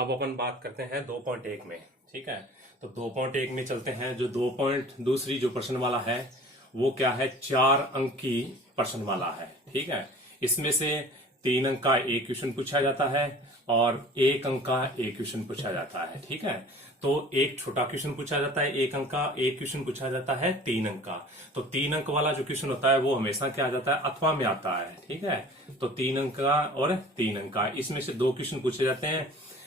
अब अपन बात करते हैं 2.1 में। ठीक है, तो 2.1 में चलते हैं। जो 2 पॉइंट दूसरी जो प्रश्न वाला है वो क्या है, 4 अंक की प्रश्न वाला है। ठीक है, इसमें से 3 अंक का एक क्वेश्चन पूछा जाता है और 1 अंक का एक क्वेश्चन पूछा जाता है। ठीक है, तो एक छोटा क्वेश्चन पूछा जाता है 1 अंक का, एक क्वेश्चन पूछा जाता है 3 अंक का। तो 3 अंक वाला जो क्वेश्चन होता है वो हमेशा क्या आ जाता है, अथवा में आता है। ठीक है, तो 3 अंक का और 3 अंक का, इसमें से 2 क्वेश्चन पूछे जाते हैं।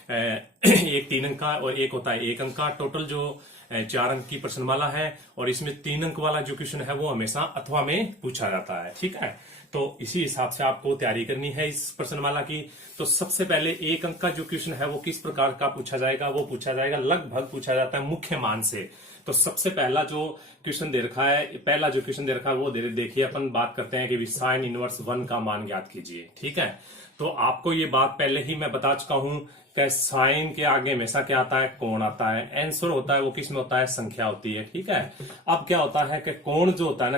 एक 3 अंक का और एक होता है 1 अंक का। टोटल जो 4 अंक की प्रश्नमाला है और इसमें 3 अंक वाला जो क्वेश्चन है वो हमेशा अथवा में पूछा जाता है। ठीक है, तो इसी हिसाब से आपको तैयारी करनी है इस प्रश्नमाला की। तो सबसे पहले 1 अंक का जो क्वेश्चन है वो किस प्रकार का पूछा जाएगा, वो पूछा जाएगा लगभग पूछा जाता है मुख्य मान से। तो सबसे पहला जो क्वेश्चन दे रखा है, पहला जो क्वेश्चन दे रखा है वो देखिए, अपन बात करते हैं कि साइन इनवर्स 1 का मान ज्ञात कीजिए। ठीक है, तो आपको ये बात पहले ही मैं बता चुका हूं कि साइन के आगे हमेशा क्या आता है, कोण आता है। आंसर होता है वो किस में होता है, संख्या होती है। ठीक है, अब क्या होता है कि कोण जो होता है ना,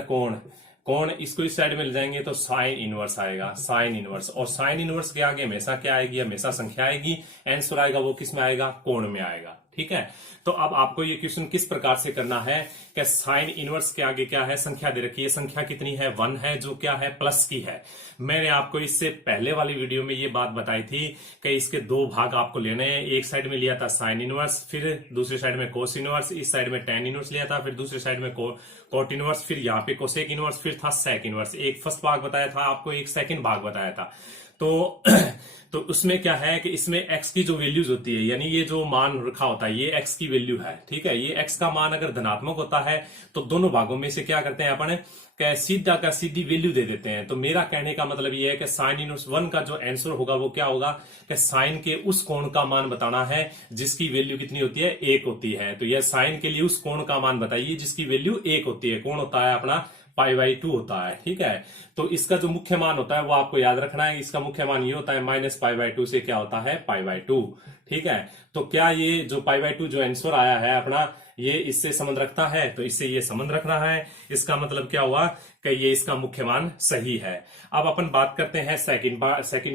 कोण इसको इस साइड में ले जाएंगे तो साइन इनवर्स आएगा, साइन इनवर्स। और साइन इनवर्स के आगे हमेशा क्या आएगी, हमेशा संख्या आएगी। आंसर आएगा वो किस में आएगा, कोण में आएगा। ठीक है, तो अब आपको ये क्वेश्चन किस प्रकार से करना है कि साइन इनवर्स के आगे क्या है, संख्या दे रखी है। संख्या कितनी है, 1 है, जो क्या है, प्लस की है। मैंने आपको इससे पहले वाली वीडियो में ये बात बताई थी कि इसके 2 भाग आपको लेने हैं। एक साइड में लिया था साइन इनवर्स, फिर दूसरी साइड में कोस इनवर्स, इस साइड में टेन इनवर्स लिया था, फिर दूसरी साइड में कोट इनवर्स, फिर यहाँ पे कोसेक इनवर्स, फिर था सेक इनवर्स। एक फर्स्ट भाग बताया था आपको, एक सेकंड भाग बताया था। तो तो उसमें क्या है कि इसमें x की जो वैल्यूज होती है, यानी ये जो मान रखा होता है ये x की वैल्यू है। ठीक है, ये x का मान अगर धनात्मक होता है तो दोनों भागों में से क्या करते हैं अपन, सीधा का सीधी वैल्यू दे देते हैं। तो मेरा कहने का मतलब ये है कि साइन इनवर्स 1 का जो आंसर होगा वो क्या होगा कि साइन के उस कोण का मान बताना है जिसकी वैल्यू कितनी होती है, 1 होती है। तो यह साइन के लिए उस कोण का मान बताइए जिसकी वैल्यू 1 होती है। कोण होता है अपना π/2 होता है। ठीक है, तो इसका जो मुख्य मान होता है वो आपको याद रखना है। इसका मुख्य मान ये होता है -π/2 से क्या होता है, π/2। ठीक है, तो क्या ये जो π/2 जो आंसर आया है अपना, ये इससे संबंध रखता है, तो इससे ये संबंध रख रहा है। इसका मतलब क्या हुआ कि ये इसका मुख्य मान सही है। अब अपन बात करते हैं सेकंड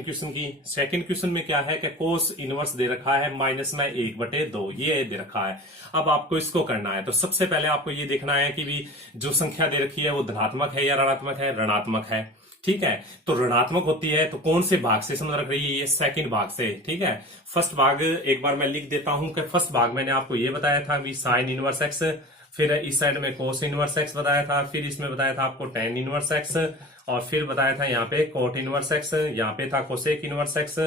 क्वेश्चन की। सेकंड क्वेश्चन में क्या है कि कोस इनवर्स दे रखा है -1/2, ये दे रखा है। अब आपको इसको करना है। तो सबसे पहले आपको ये देखना है कि भी जो संख्या दे रखी है वो धनात्मक है या ऋणात्मक है, ऋणात्मक है। ठीक है, तो ऋणात्मक होती है तो कौन से भाग से संबंध रख रही है, ये सेकंड भाग से। ठीक है, फर्स्ट भाग एक बार मैं लिख देता हूं कि फर्स्ट भाग मैंने आपको ये बताया था भी साइन इनवर्स एक्स, फिर इस साइड में कोस इनवर्स एक्स बताया था, फिर इसमें बताया था आपको टेन इनवर्स एक्स, और फिर बताया था यहाँ पे कोट इनवर्स एक्स, यहाँ पे था कोसेक इनवर्स एक्स,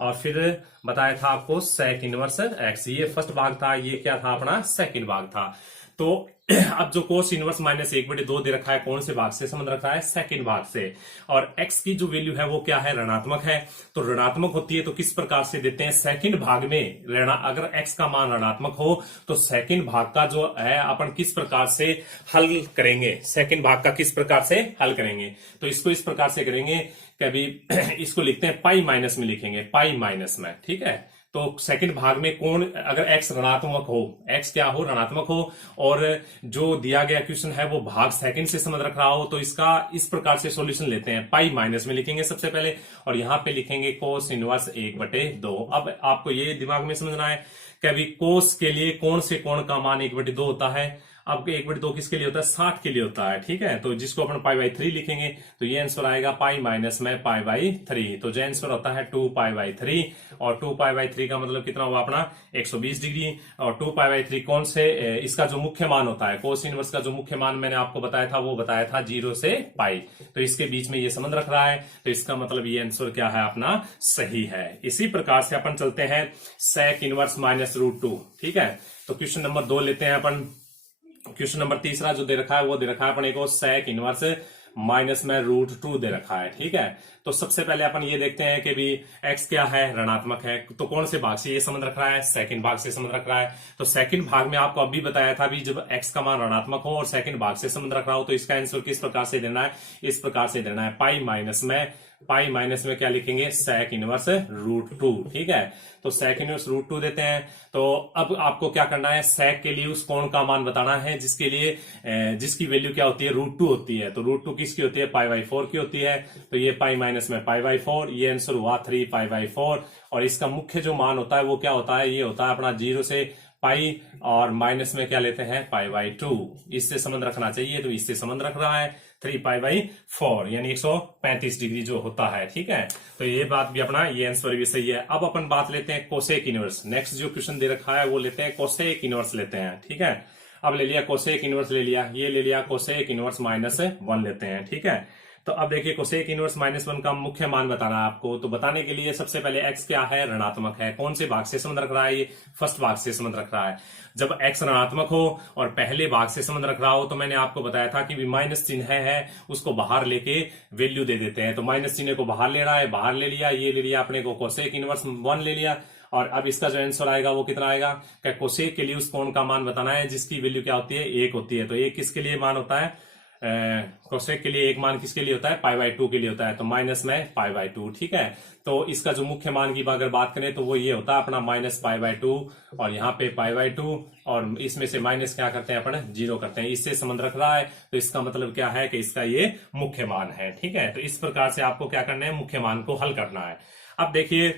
और फिर बताया था आपको सेक इनवर्स एक्स। ये फर्स्ट भाग था, ये क्या था अपना सेकंड भाग था। तो अब जो कोस इनवर्स -1/2 दे रखा है, कौन से भाग से संबंध रखा है, सेकंड भाग से। और x की जो वैल्यू है वो क्या है, ऋणात्मक है। तो ऋणात्मक होती है तो किस प्रकार से देते हैं, सेकंड भाग में अगर x का मान ऋणात्मक हो तो सेकंड भाग का जो है अपन किस प्रकार से हल करेंगे, सेकंड भाग का किस प्रकार से हल करेंगे। तो इसको इस प्रकार से करेंगे कि अभी इसको लिखते हैं पाई माइनस में, लिखेंगे पाई माइनस में। ठीक है, तो सेकंड भाग में कौन, अगर x ऋणात्मक हो, x क्या हो, ऋणात्मक हो, और जो दिया गया क्वेश्चन है वो भाग सेकंड से संबंध रख रहा हो, तो इसका इस प्रकार से सॉल्यूशन लेते हैं। पाई माइनस में लिखेंगे सबसे पहले, और यहां पे लिखेंगे कोस इनवर्स 1/2। अब आपको ये दिमाग में समझना है कि अभी कोस के लिए कौन से कोण का मान 1/2 होता है। अब 1/2 किसके लिए होता है, 60 के लिए होता है। ठीक है, तो जिसको अपन π/3 लिखेंगे तो ये आंसर आएगा पाई माइनस में π/3। तो जो आंसर होता है 2π/3, और 2π/3 का मतलब कितना हुआ अपना 120 डिग्री। और 2π/3 कौन से, इसका जो मुख्य मान होता है, कोस इनवर्स का जो मुख्य मान मैंने आपको बताया था वो बताया था 0 से पाई। तो इसके बीच में ये संबंध रख रहा है, तो इसका मतलब ये आंसर क्या है अपना, सही है। इसी प्रकार से अपन चलते हैं सेक इनवर्स -√2। ठीक है, तो क्वेश्चन नंबर 2 लेते हैं अपन। क्वेश्चन नंबर तीसरा जो दे रखा है वो दे रखा है अपने को सेक इनवर्स -√2 दे रखा है। ठीक है, तो सबसे पहले अपन ये देखते हैं कि भी x क्या है, ऋणात्मक है। तो कौन से भाग से ये संबंध रख रहा है, सेकंड भाग से संबंध रख रहा है। तो सेकंड भाग में आपको अभी बताया था भी जब x का मान ऋणात्मक हो और सेकंड भाग से संबंध रख रहा हो तो इसका आंसर किस प्रकार से देना है, इस प्रकार से देना है पाई माइनस में क्या लिखेंगे, सेक इनवर्स √2। ठीक है, तो सेक इनवर्स √2 देते हैं। तो अब आपको क्या करना है, सेक के लिए उस कोण का मान बताना है जिसके लिए जिसकी वैल्यू क्या होती है, √2 होती है। तो √2 किसकी होती है, π/4 की होती है। तो ये पाई माइनस में π/4, ये आंसर हुआ 3π/4। और इसका मुख्य जो मान होता है वो क्या होता है, ये होता है अपना 0 से पाई और माइनस में क्या लेते हैं π/2। इससे संबंध रखना चाहिए, तो इससे संबंध रख रहा है 3π/4 यानी 135 डिग्री जो होता है। ठीक है, तो ये बात भी अपना, ये आंसर भी सही है। अब अपन बात लेते हैं कोसेक इनवर्स। नेक्स्ट जो क्वेश्चन दे रखा है वो लेते हैं कोसेक इनवर्स लेते हैं। ठीक है, अब ले लिया कोसेक इनवर्स, ले लिया, ये ले लिया कोसेक इनवर्स -1 लेते हैं। ठीक है, तो अब देखिए कोसेक इनवर्स -1 का मुख्य मान बताना है आपको। तो बताने के लिए सबसे पहले x क्या है, ऋणात्मक है। कौन से भाग से संबंध रख रहा है, ये फर्स्ट भाग से संबंध रख रहा है। जब x ऋणात्मक हो और पहले भाग से संबंध रख रहा हो, तो मैंने आपको बताया था कि माइनस चिन्ह है उसको बाहर लेके वैल्यू दे देते हैं। तो माइनस चिन्ह को बाहर ले रहा है, बाहर ले लिया, ये ले लिया अपने को कोसेक इनवर्स 1 ले लिया। और अब इसका जो आंसर आएगा वो कितना आएगा, क्या कोसेक के लिए उस कोण का मान बताना है जिसकी वैल्यू क्या होती है, 1 होती है। तो 1 किसके लिए मान होता है, कोसेक के लिए 1 मान किसके लिए होता है, π/2 के लिए होता है। तो माइनस में π/2। ठीक है, तो इसका जो मुख्य मान की अगर बात करें तो वो ये होता है अपना -π/2 और यहाँ पे π/2 और इसमें से माइनस क्या करते हैं अपन 0 करते हैं। इससे संबंध रख रहा है, तो इसका मतलब क्या है कि इसका ये मुख्य मान है। ठीक है, तो इस प्रकार से आपको क्या करना है, मुख्य मान को हल करना है। अब देखिए,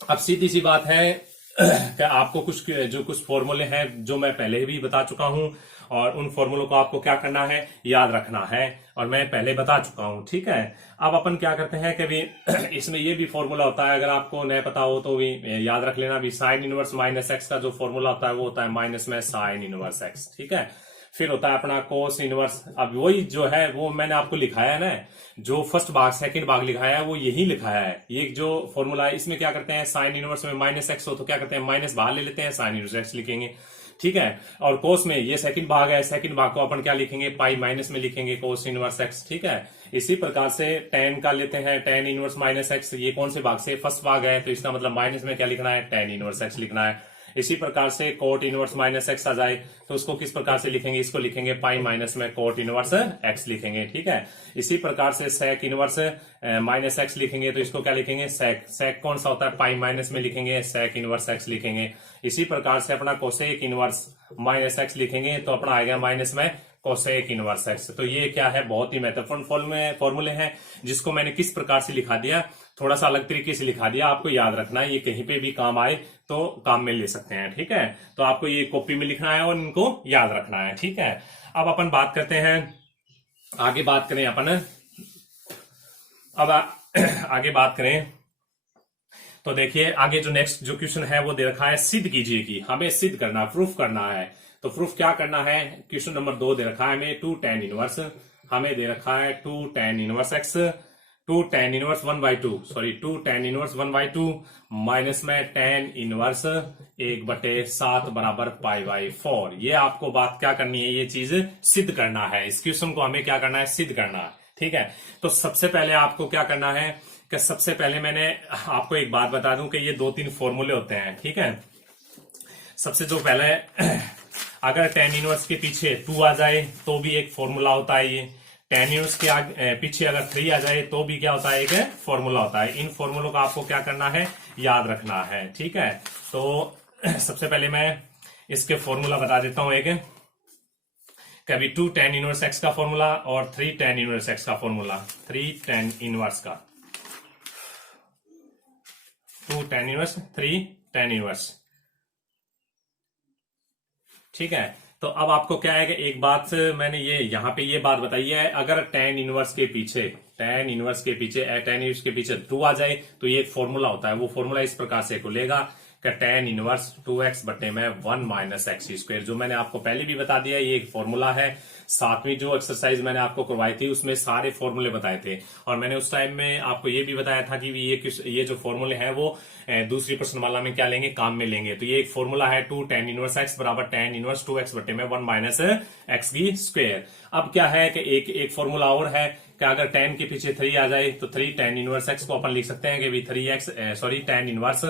अब सीधी सी बात है कि आपको कुछ फॉर्मूले हैं जो मैं पहले भी बता चुका हूं और उन फॉर्मूलों को आपको क्या करना है, याद रखना है, और मैं पहले बता चुका हूं। ठीक है, अब अपन क्या करते हैं कि भी इसमें ये भी फॉर्मूला होता है, अगर आपको नहीं पता हो तो भी याद रख लेना भी। साइन इनवर्स -x का जो फॉर्मूला होता है वो होता है माइनस में साइन इनवर्स x। ठीक है, फिर होता है अपना कोस इनवर्स। अब वही जो है वो मैंने आपको लिखाया है ना, जो फर्स्ट भाग सेकंड भाग लिखाया है वो यही लिखाया है। ये जो फॉर्मूला है इसमें क्या करते हैं, साइन इनवर्स में -x हो तो क्या करते हैं, माइनस बाहर ले लेते हैं, साइन इनवर्स x लिखेंगे। ठीक है, और कोस में ये सेकंड भाग है, सेकंड भाग को अपन क्या लिखेंगे, पाई माइनस में लिखेंगे कोस इनवर्स x। ठीक है, इसी प्रकार से tan का लेते हैं, tan इनवर्स -x, ये कौन से भाग से, फर्स्ट भाग है, तो इसका मतलब माइनस में क्या लिखना है, tan इनवर्स x लिखना है। इसी प्रकार से कोट इनवर्स -x आ जाए तो उसको किस प्रकार से लिखेंगे, इसको लिखेंगे पाई माइनस में कोट इनवर्स x लिखेंगे। ठीक है, इसी प्रकार से सेक इनवर्स -x लिखेंगे तो इसको क्या लिखेंगे, सेक कौन सा होता है, पाई माइनस में लिखेंगे, सेक इनवर्स x लिखेंगे। इसी प्रकार से अपना कोसेक इनवर्स -x लिखेंगे तो अपना आएगा माइनस में कोसेक इनवर्स x। तो ये क्या है, बहुत ही महत्वपूर्ण फॉर्मूले हैं जिसको मैंने किस प्रकार से लिखा दिया, थोड़ा सा अलग तरीके से लिखा दिया, आपको याद रखना है, ये कहीं पे भी काम आए तो काम में ले सकते हैं। ठीक है, तो आपको ये कॉपी में लिखना है और इनको याद रखना है। ठीक है, अब अपन बात करते हैं, आगे बात करें अपन, अब आगे बात करें तो देखिए आगे जो नेक्स्ट जो क्वेश्चन है वो दे रखा है, सिद्ध कीजिए कि, हमें सिद्ध करना, प्रूफ करना है। तो प्रूफ क्या करना है, क्वेश्चन नंबर 2 दे रखा है हमें 2 tan इनवर्स, हमें दे रखा है 2 tan inverse x, 2 tan inverse 1/2, sorry 2 tan inverse 1/2 minus में tan इनवर्स 1/7 बराबर π/4। ये आपको बात क्या करनी है, ये चीज सिद्ध करना है। इस क्वेश्चन को हमें क्या करना है, सिद्ध करना है। ठीक है, तो सबसे पहले आपको क्या करना है कि सबसे पहले मैंने आपको एक बात बता दूं कि ये 2-3 फॉर्मूले होते हैं। ठीक है, सबसे जो पहले अगर tan इनवर्स के पीछे 2 आ जाए तो भी एक फॉर्मूला होता है, ये tan इनवर्स के पीछे अगर 3 आ जाए तो भी क्या होता है, एक फॉर्मूला होता है। इन फॉर्मूलों का आपको क्या करना है, याद रखना है। ठीक है, तो सबसे पहले मैं इसके फॉर्मूला बता देता हूं, एक कभी 2 tan इनवर्स x का फॉर्मूला और 3 tan इनवर्स x का फॉर्मूला, 3 tan इनवर्स का, 2 tan इनवर्स 3 tan इनवर्स। ठीक है, तो अब आपको क्या है कि एक बात मैंने ये यहाँ पे ये बात बताई है, अगर tan इनवर्स के पीछे tan इनवर्स के पीछे 2 आ जाए तो ये एक फॉर्मूला होता है। वो फॉर्मूला इस प्रकार से खुलेगा कि tan इनवर्स 2x बटे में 1 माइनस एक्स स्क्वायर, जो मैंने आपको पहले भी बता दिया, ये एक फॉर्मूला है। 7वीं जो एक्सरसाइज मैंने आपको करवाई थी उसमें सारे फॉर्मूले बताए थे, और मैंने उस टाइम में आपको ये भी बताया था कि ये जो फॉर्मूले हैं वो दूसरी प्रश्नमाला में क्या लेंगे, काम में लेंगे। तो ये एक फॉर्मूला है 2 tan इनवर्स x बराबर tan इनवर्स 2x बटे में 1 माइनस एक्स की स्क्वायर। अब क्या है कि एक फॉर्मूला और है कि अगर tan के पीछे 3 आ जाए तो 3 tan इनवर्स x को अपन लिख सकते हैं कि भी 3x tan इनवर्स,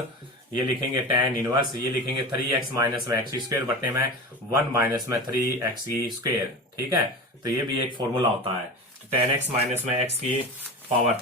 ये लिखेंगे tan इनवर्स, ये लिखेंगे 3x माइनस में एक्स स्क्वायर बटे में 1 माइनस में 3x की स्क्वायर। ठीक है, तो ये भी एक फॉर्मूला होता है। tan x माइनस में x की पावर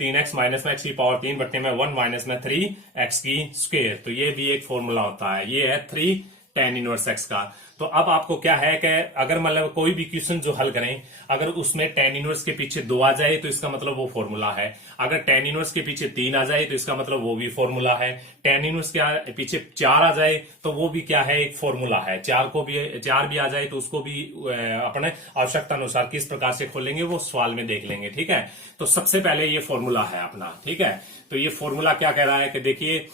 3x माइनस में x की पावर 3 बटे में 1 माइनस में 3x की स्क्वायर, तो ये भी एक फॉर्मूला होता है। ये है 3 tan इनवर्स x का। तो अब आपको क्या है कि अगर मतलब कोई भी क्वेश्चन जो हल करें, अगर उसमें tan इनवर्स के पीछे 2 आ जाए तो इसका मतलब वो फॉर्मूला है, अगर tan इनवर्स के पीछे 3 आ जाए तो इसका मतलब वो भी फॉर्मूला है, tan इनवर्स के पीछे 4 आ जाए तो वो भी क्या है, एक फॉर्मूला है। 4 भी आ जाए तो उसको भी अपने आवश्यकता अनुसार किस प्रकार से खोलेंगे वो सवाल में देख लेंगे। ठीक है, तो सबसे पहले ये फॉर्मूला है अपना। ठीक है, तो ये फॉर्मूला क्या कह रहा है कि देखिए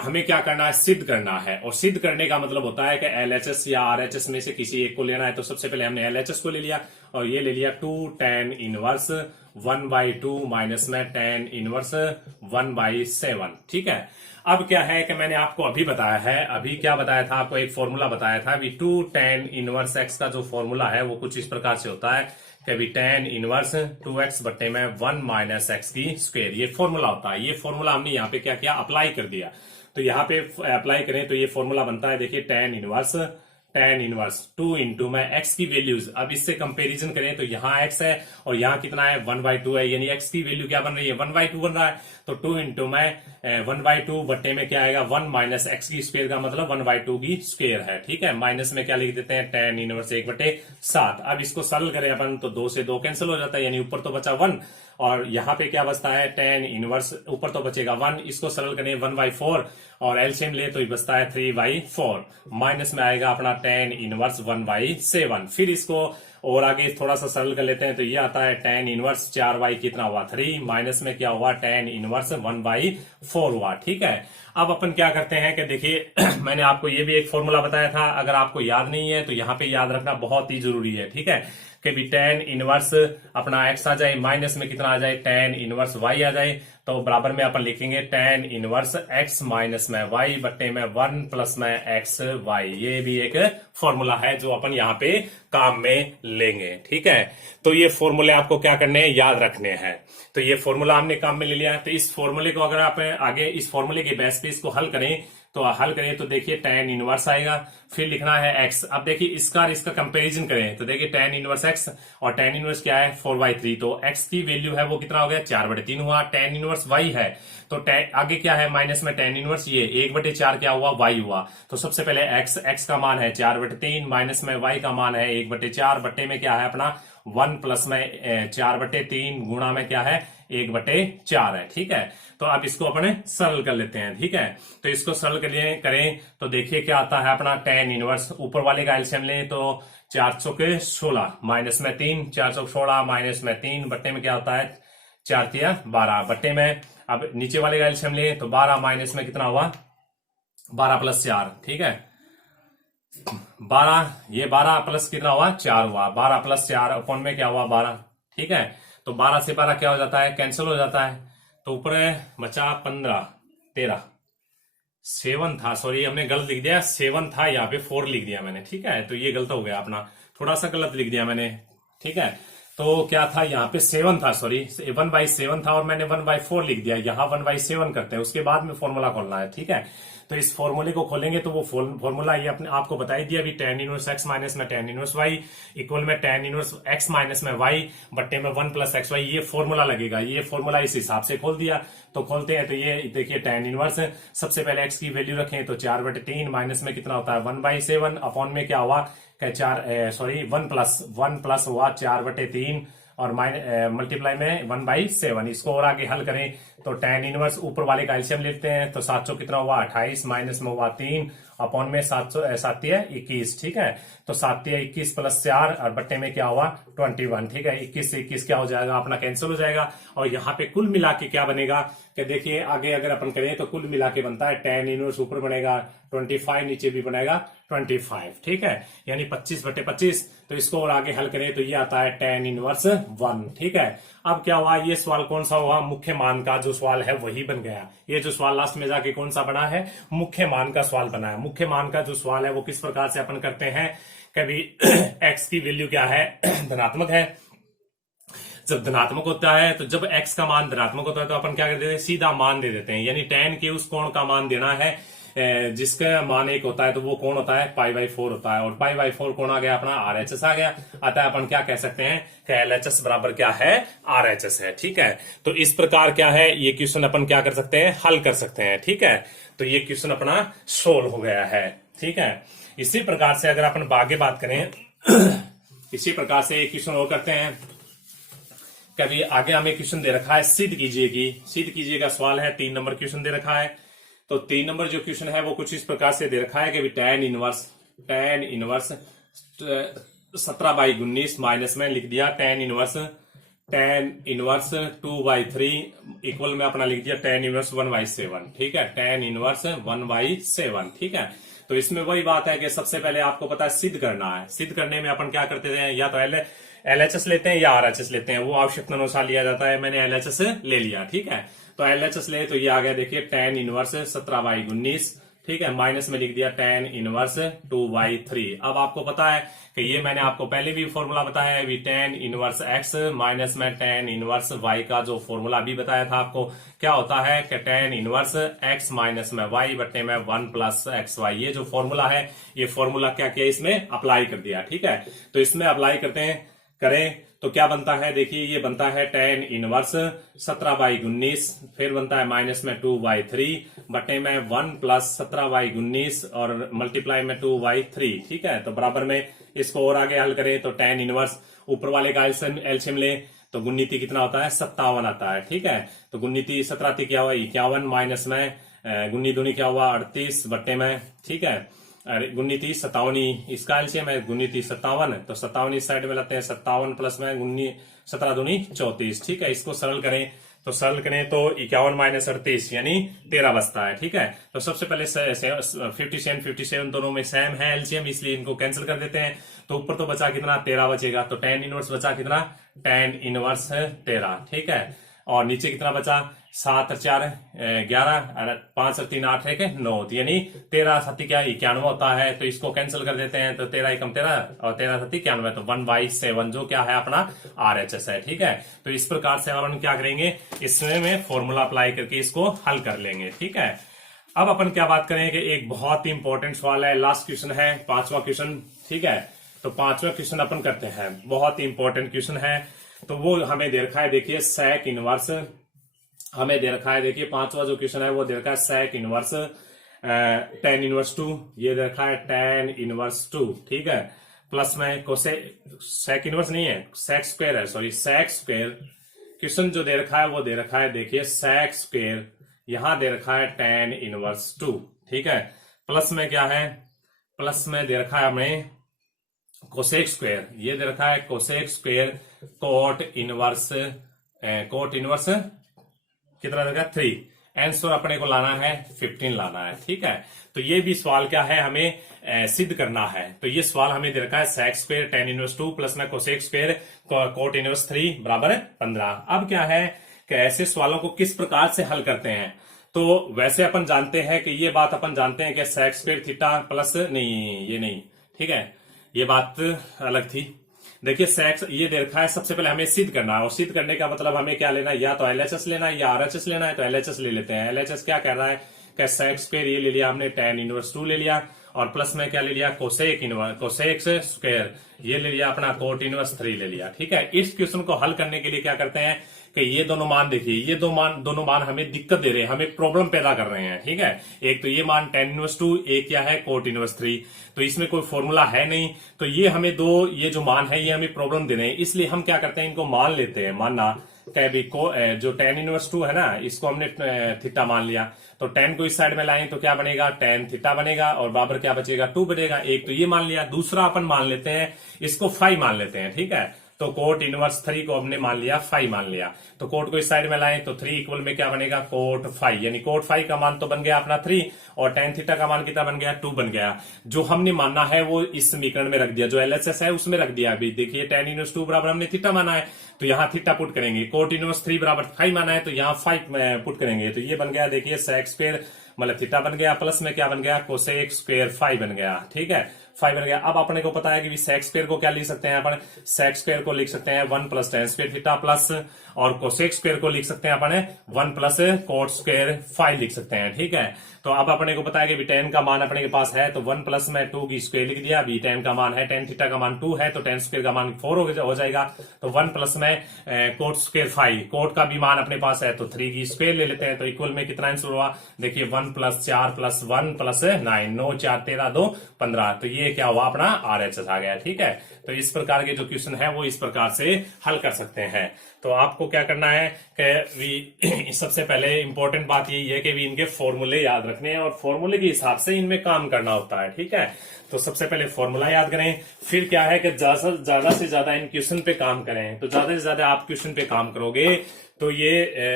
हमें क्या करना है, सिद्ध करना है। और सिद्ध करने का मतलब होता है कि LHS या RHS में से किसी एक को लेना है। तो सबसे पहले हमने LHS को ले लिया और ये ले लिया 2 tan इनवर्स 1/2 माइनस में tan इनवर्स 1/7। ठीक है, अब क्या है कि मैंने आपको अभी बताया है, अभी क्या बताया था आपको, एक फॉर्मूला बताया था अभी 2 tan इनवर्स x का जो फॉर्मूला है वो कुछ इस प्रकार से होता है कि अभी tan इनवर्स 2x बट्टे में 1 माइनस एक्स की स्क्वायर, ये फॉर्मूला होता है। ये फॉर्मूला हमने यहाँ पे क्या किया, अप्लाई कर दिया। तो यहाँ पे अप्लाई करें तो ये फॉर्मूला बनता है, देखिए tan इनवर्स 2 इंटू में x की वैल्यूज, अब इससे कंपैरिजन करें तो यहाँ x है और यहाँ कितना है 1/2 है, यानी x की वैल्यू क्या बन रही है 1/2 बन रहा है। तो 2 इंटू में 1/2 बट्टे में क्या आएगा 1 माइनस एक्स की स्क्वायर का मतलब 1/2 की स्क्वायर है। ठीक है, माइनस में क्या लिख देते हैं tan इनवर्स 1/7। अब इसको सरल करें अपन तो 2 से 2 कैंसिल हो जाता है, यानी ऊपर तो बचा 1 और यहाँ पे क्या बचता है tan इनवर्स, ऊपर तो बचेगा 1, इसको सरल करें 1/4 और एलसीएम ले तो बचता है 3/4, माइनस में आएगा अपना tan इनवर्स 1/7। फिर इसको और आगे थोड़ा सा सरल कर लेते हैं तो ये आता है tan इनवर्स 4y कितना हुआ 3, माइनस में क्या हुआ tan इनवर्स 1/4 हुआ। ठीक है, अब अपन क्या करते हैं कि देखिए मैंने आपको ये भी एक फॉर्मूला बताया था, अगर आपको याद नहीं है तो यहाँ पे याद रखना बहुत ही जरूरी है। ठीक है, कि भी tan इनवर्स अपना x आ जाए, माइनस में कितना आ जाए tan इनवर्स y आ जाए, तो बराबर में अपन लिखेंगे tan इनवर्स x माइनस में y बट्टे में 1 प्लस में x y। ये भी एक फॉर्मूला है जो अपन यहाँ पे काम में लेंगे। ठीक है, तो ये फॉर्मूले आपको क्या करने हैं, याद रखने हैं। तो ये फॉर्मूला हमने काम में ले लिया है। तो इस फॉर्मूले को अगर आप आगे इस फॉर्मूले के बेस पे इसको हल करें तो देखिए tan इनवर्स आएगा, फिर लिखना है x। अब देखिए इसका और इसका कंपैरिजन करें तो देखिए tan इनवर्स x और tan इनवर्स क्या है 4/3, तो x की वैल्यू है वो कितना हो गया 4/3 हुआ। tan इनवर्स y है तो आगे क्या है माइनस में tan इनवर्स ये 1/4 क्या हुआ y हुआ। तो सबसे पहले x का मान है 4/3 माइनस में y का मान है 1/4 बट्टे में क्या है अपना 1 प्लस में 4/3 गुणा में क्या है 1/4 है। ठीक है, तो अब इसको अपने सरल कर लेते हैं। ठीक है, तो इसको सरल करें तो देखिए क्या आता है अपना tan इनवर्स, ऊपर वाले का एलसीएम लें तो 4 चौके 16 माइनस में 3, 4 चौक 16 माइनस में 3 बट्टे में क्या होता है 4 तिया 12 बट्टे में, अब नीचे वाले का एलसीएम लें तो 12 माइनस में कितना हुआ 12 प्लस 4। ठीक है, 12 ये 12 प्लस कितना हुआ 4 हुआ, 12 प्लस 4 अपॉन में क्या हुआ 12। ठीक है, तो 12 से 12 क्या हो जाता है कैंसिल हो जाता है, तो ऊपर बचा 15 13 7 था, सॉरी हमने गलत लिख दिया 7 था, यहाँ पे 4 लिख दिया मैंने। ठीक है, तो ये गलत हो गया अपना, थोड़ा सा गलत लिख दिया मैंने। ठीक है, तो क्या था यहाँ पे 7 था, सॉरी 1/7 था और मैंने 1/4 लिख दिया, यहाँ 1/7 करते हैं उसके बाद में फॉर्मूला खोलना है। ठीक है, तो इस फॉर्मूले को खोलेंगे तो वो फॉर्मूला ये अपने आपको बता ही दिया अभी tan इनवर्स x माइनस में tan इनवर्स y इक्वल में tan इनवर्स x माइनस में y बट्टे में 1 प्लस एक्स वाई, ये फॉर्मूला लगेगा। ये फॉर्मूला इस हिसाब से खोल दिया, तो खोलते हैं तो ये देखिए tan इनवर्स सबसे पहले x की वैल्यू रखें तो 4/3 माइनस में कितना होता है 1/7 अपॉन में क्या हुआ 1 प्लस हुआ 4/3 और मल्टीप्लाई में 1/7। इसको और आगे हल करें तो tan इनवर्स ऊपर वाले का एलसीएम लेते हैं तो 700 कितना हुआ 28 माइनस में हुआ 3 अपॉन में 7 21। ठीक है, तो 7 21 प्लस 4 और बट्टे में क्या हुआ 21। ठीक है, 21 से 21 क्या हो जाएगा अपना कैंसिल हो जाएगा और यहाँ पे कुल मिला के क्या बनेगा कि देखिए आगे अगर अपन करें तो कुल मिला के बनता है tan इनवर्स ऊपर बनेगा 25 नीचे भी बनेगा 25। ठीक है, यानी 25/25। तो इसको और आगे हल करें तो ये आता है tan इनवर्स 1। ठीक है, अब क्या हुआ ये सवाल कौन सा हुआ मुख्य मान का जो सवाल है वही बन गया। ये जो सवाल लास्ट में जाके कौन सा बना है मुख्य मान का सवाल बना है। मुख्य मान का जो सवाल है वो किस प्रकार से अपन करते हैं, कभी x की वैल्यू क्या है धनात्मक है, जब धनात्मक होता है तो जब x का मान धनात्मक होता है तो अपन क्या कर देते हैं सीधा मान दे देते हैं, यानी tan के उस कोण का मान देना है जिसका मान 1 होता है तो वो कोण होता है π/4 होता है और π/4 कोण आ गया अपना RHS आ गया। अतः अपन क्या कह सकते हैं कि LHS बराबर क्या है RHS है। ठीक है, तो इस प्रकार क्या है ये क्वेश्चन अपन क्या कर सकते हैं हल कर सकते हैं। ठीक है, तो ये क्वेश्चन अपना सोल्व हो गया है। ठीक है, इसी प्रकार से अगर अपन आगे बात करें इसी प्रकार से एक क्वेश्चन और करते हैं। कभी आगे हमें क्वेश्चन दे रखा है सिद्ध कीजिएगा सवाल है, 3 नंबर क्वेश्चन दे रखा है। तो 3 नंबर जो क्वेश्चन है वो कुछ इस प्रकार से दे रखा है कि tan इनवर्स 17/19 माइनस में लिख दिया tan इनवर्स 2/3 इक्वल में अपना लिख दिया tan इनवर्स 1/7। ठीक है, tan इनवर्स 1/7। ठीक है, तो इसमें वही बात है कि सबसे पहले आपको पता है सिद्ध करना है। सिद्ध करने में अपन क्या करते हैं, या तो LHS लेते हैं या RHS लेते हैं, वो आवश्यकता अनुसार लिया जाता है। मैंने LHS ले लिया। ठीक है, तो LHS ले तो ये आ गया देखिए tan इनवर्स 17/19। ठीक है, माइनस में लिख दिया tan इनवर्स 2/3। अब आपको पता है कि ये मैंने आपको पहले भी फॉर्मूला बताया है, tan इनवर्स x माइनस में tan इनवर्स y का जो फॉर्मूला अभी बताया था आपको, क्या होता है कि tan इनवर्स x माइनस में y बटे में 1 प्लस XY। ये जो फॉर्मूला है, ये फॉर्मूला क्या किया, इसमें अप्लाई कर दिया। ठीक है, तो इसमें अप्लाई करें तो क्या बनता है, देखिए ये बनता है tan इनवर्स 17/19, फिर बनता है माइनस में 2/3 बटे में 1 प्लस 17/19 और मल्टीप्लाई में 2/3। ठीक है, तो बराबर में इसको और आगे हल करें तो tan इनवर्स ऊपर वाले का एलसीएम ले तो गुणित कितना होता है, 57 आता है। ठीक है, तो गुणित 17 क्या हुआ, 51 माइनस में गुणित दूनी क्या हुआ, 38 बटे में। ठीक है, गुणित 57 इसका एलसीएम है, गुणित 57, तो 57 इस साइड में लाते हैं, 57 प्लस में 17 दूनी 34। ठीक है, इसको सरल करें तो 51 माइनस 38 यानी 13 बचता है। ठीक है, तो सबसे पहले 57 दोनों में सेम है एलसीएम, इसलिए इनको कैंसिल कर देते हैं। तो ऊपर तो बचा कितना, 13 बचेगा। तो tan इनवर्स बचा कितना, tan इनवर्स 13। ठीक है, और नीचे कितना बचा, 7 और 4 11, 5 और 3 8 है 9, यानी 13 7 क्या 91 होता है। तो इसको कैंसिल कर देते हैं, तो 13 एकम 13 और 13 7 91, तो 1/7 जो क्या है अपना RHS है। ठीक है, तो इस प्रकार से अपन क्या करेंगे, इसमें फॉर्मूला अप्लाई करके इसको हल कर लेंगे। ठीक है, अब अपन क्या बात करें कि एक बहुत ही इंपॉर्टेंट सवाल है, लास्ट क्वेश्चन है, 5वां क्वेश्चन। ठीक है, तो 5वां क्वेश्चन अपन करते हैं, बहुत ही इंपॉर्टेंट क्वेश्चन है। तो वो हमें दे रखा है, देखिए sec इनवर्स हमें दे रखा है। देखिए 5वां जो क्वेश्चन है वो दे रखा है sec इनवर्स tan इनवर्स 2, ये दे रखा है tan इनवर्स 2। ठीक है, प्लस में sec इनवर्स नहीं है, sec स्क्वायर है, सॉरी sec स्क्वायर। क्वेश्चन जो दे रखा है वो दे रखा है, देखिए sec स्क्वायर, यहां दे रखा है tan इनवर्स 2। ठीक है, प्लस में क्या है, प्लस में दे रखा है हमें कोसेक स्क्वायर, ये दे रखा है कोसेक स्क्वायर कोट इनवर्स कितना रहेगा 3। आंसर अपने को लाना है 15 लाना है। ठीक है, तो ये भी सवाल क्या है, हमें सिद्ध करना है। तो ये सवाल हमें दे रखा है sec square tan inverse 2 plus में कोसेक स्क्वायर कोट इनवर्स 3 बराबर है 15। अब क्या है कि ऐसे सवालों को किस प्रकार से हल करते हैं। तो वैसे अपन जानते हैं कि ये बात अपन जानते हैं कि sec स्क्वायर थीटा प्लस नहीं, ये नहीं। ठीक है, ये बात अलग थी। देखिए सेक्स ये दे रखा है, सबसे पहले हमें सिद्ध करना है, और सिद्ध करने का मतलब हमें क्या लेना है, या तो LHS लेना है या RHS लेना है। तो LHS ले लेते हैं। LHS क्या कह रहा है कि sec स्क्वायर ये ले लिया हमने, tan इनवर्स 2 ले लिया, और प्लस में क्या ले लिया, कोसेक स्क्वायर ये ले लिया अपना, कोट इनवर्स 3 ले लिया। ठीक है, इस क्वेश्चन को हल करने के लिए क्या करते हैं कि ये दोनों मान देखिए, ये दोनों मान हमें दिक्कत दे रहे हैं, हमें प्रॉब्लम पैदा कर रहे हैं। ठीक है, एक तो ये मान tan इनवर्स 2, एक क्या है कोट इनवर्स 3। तो इसमें कोई फॉर्मूला है नहीं, तो ये हमें ये जो मान है ये हमें प्रॉब्लम दे रहे हैं। इसलिए हम क्या करते हैं, इनको मान लेते हैं। मानना जो tan इनवर्स 2 है ना, इसको हमने थीटा मान लिया, तो tan को इस साइड में लाएं तो क्या बनेगा, tan थीटा बनेगा, और बराबर क्या बचेगा 2 बनेगा। एक तो ये मान लिया, दूसरा अपन मान लेते हैं इसको फाई मान लेते हैं। ठीक है, तो कोट इनवर्स 3 को हमने मान लिया, फाई मान लिया, तो कोट को इस साइड में लाएं तो 3 इक्वल में क्या बनेगा, कोट फाई, यानी कोट फाई का मान तो बन गया अपना 3, और tan थीटा का मान कितना बन गया, 2 बन गया। जो हमने मानना है वो इस समीकरण में रख दिया, जो LHS है उसमें रख दिया। अभी देखिए tan इनवर्स 2 बराबर हमने थीटा माना है, तो यहाँ थीटा पुट करेंगे। कोट इनवर्स 3 बराबर फाई माना है, तो यहाँ फाई पुट करेंगे। तो ये बन गया देखिए sec स्क्वायर मतलब थीटा बन गया, प्लस में क्या बन गया, कोसेक स्क्वायर फाई बन गया। ठीक है, 5 बन गया। अब अपने को पता है कि सेक स्क्वायर को क्या लिख सकते हैं अपन, सेक स्क्वायर को लिख सकते हैं 1 plus ten square theta plus, और कोसेक स्क्वायर को लिख सकते हैं अपन 1 प्लस कोट स्क्वायर फाइव लिख सकते हैं। ठीक है, तो अब अपने को पता है कि tan का मान अपने के पास है, तो 1 प्लस में 2 की स्क्वायर लिख दिया। अभी tan का मान है, tan थीटा का मान 2 है, तो tan स्क्वायर का मान 4 हो जाएगा। तो 1 प्लस में कोट स्क्वायर 5, कोट का भी मान अपने पास है, तो 3 की स्क्वायर ले लेते हैं। तो इक्वल में कितना आंसर हुआ, देखिए 1 प्लस 4 प्लस 1 प्लस 9, 9 4 13 2 15। तो ये क्या हुआ, अपना RHS आ गया। ठीक है, तो इस प्रकार के जो क्वेश्चन है वो इस प्रकार से हल कर सकते हैं। तो आपको क्या करना है कि सबसे पहले इंपॉर्टेंट बात यही है कि भी इनके फॉर्मूले याद रखने हैं और फॉर्मूले के हिसाब से इनमें काम करना होता है। ठीक है, तो सबसे पहले फॉर्मूला याद करें, फिर क्या है कि ज्यादा से ज्यादा इन क्वेश्चन पे काम करें। तो ज्यादा से ज्यादा आप क्वेश्चन पे काम करोगे तो ये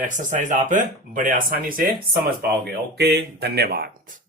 एक्सरसाइज आप बड़े आसानी से समझ पाओगे। ओके, धन्यवाद।